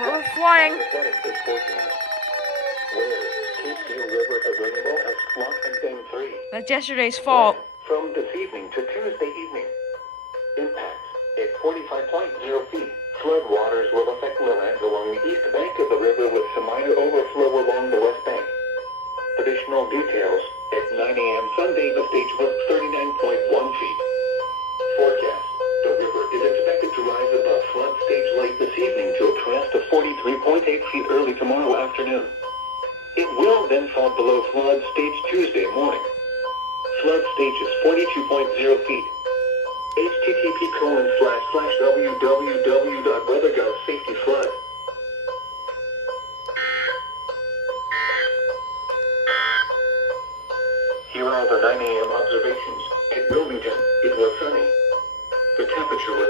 We're flying. That's yesterday's fault. From this evening to Tuesday evening. Impacts at 45.0 feet. Flood waters will affect lowlands along the east bank of the river with some minor overflow along the west bank. Additional details at 9 a.m. Sunday the stage was 39.1 feet. Forecast. The river is expected to rise above flood stage late this evening to a crest of 43.8 feet early tomorrow afternoon. It will then fall below flood stage Tuesday morning. Flood stage is 42.0 feet. http://www.weather.gov/safety-flood. Here are the 9 a.m. observations. At Wilmington, it was sunny. The temperature was